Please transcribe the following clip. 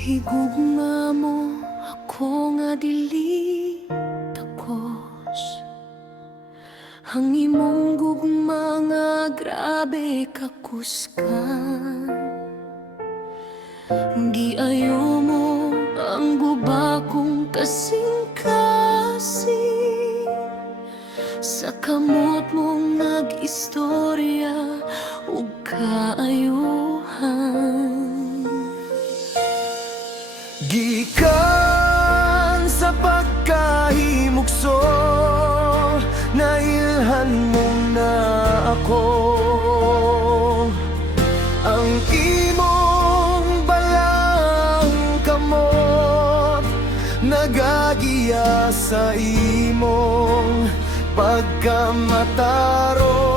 Ihigugma mo ako nga dili takos. Ang imong gugma nga grabe kakuskan. Di ayo mo ang guba kong kasing-kasing. Sa kamot mong nag-istorya ug kaayuhan. Gikan sa pagkahimugso, nailhan mo na ako. Ang imong balang kamot nagagiya sa imong pagkamataro.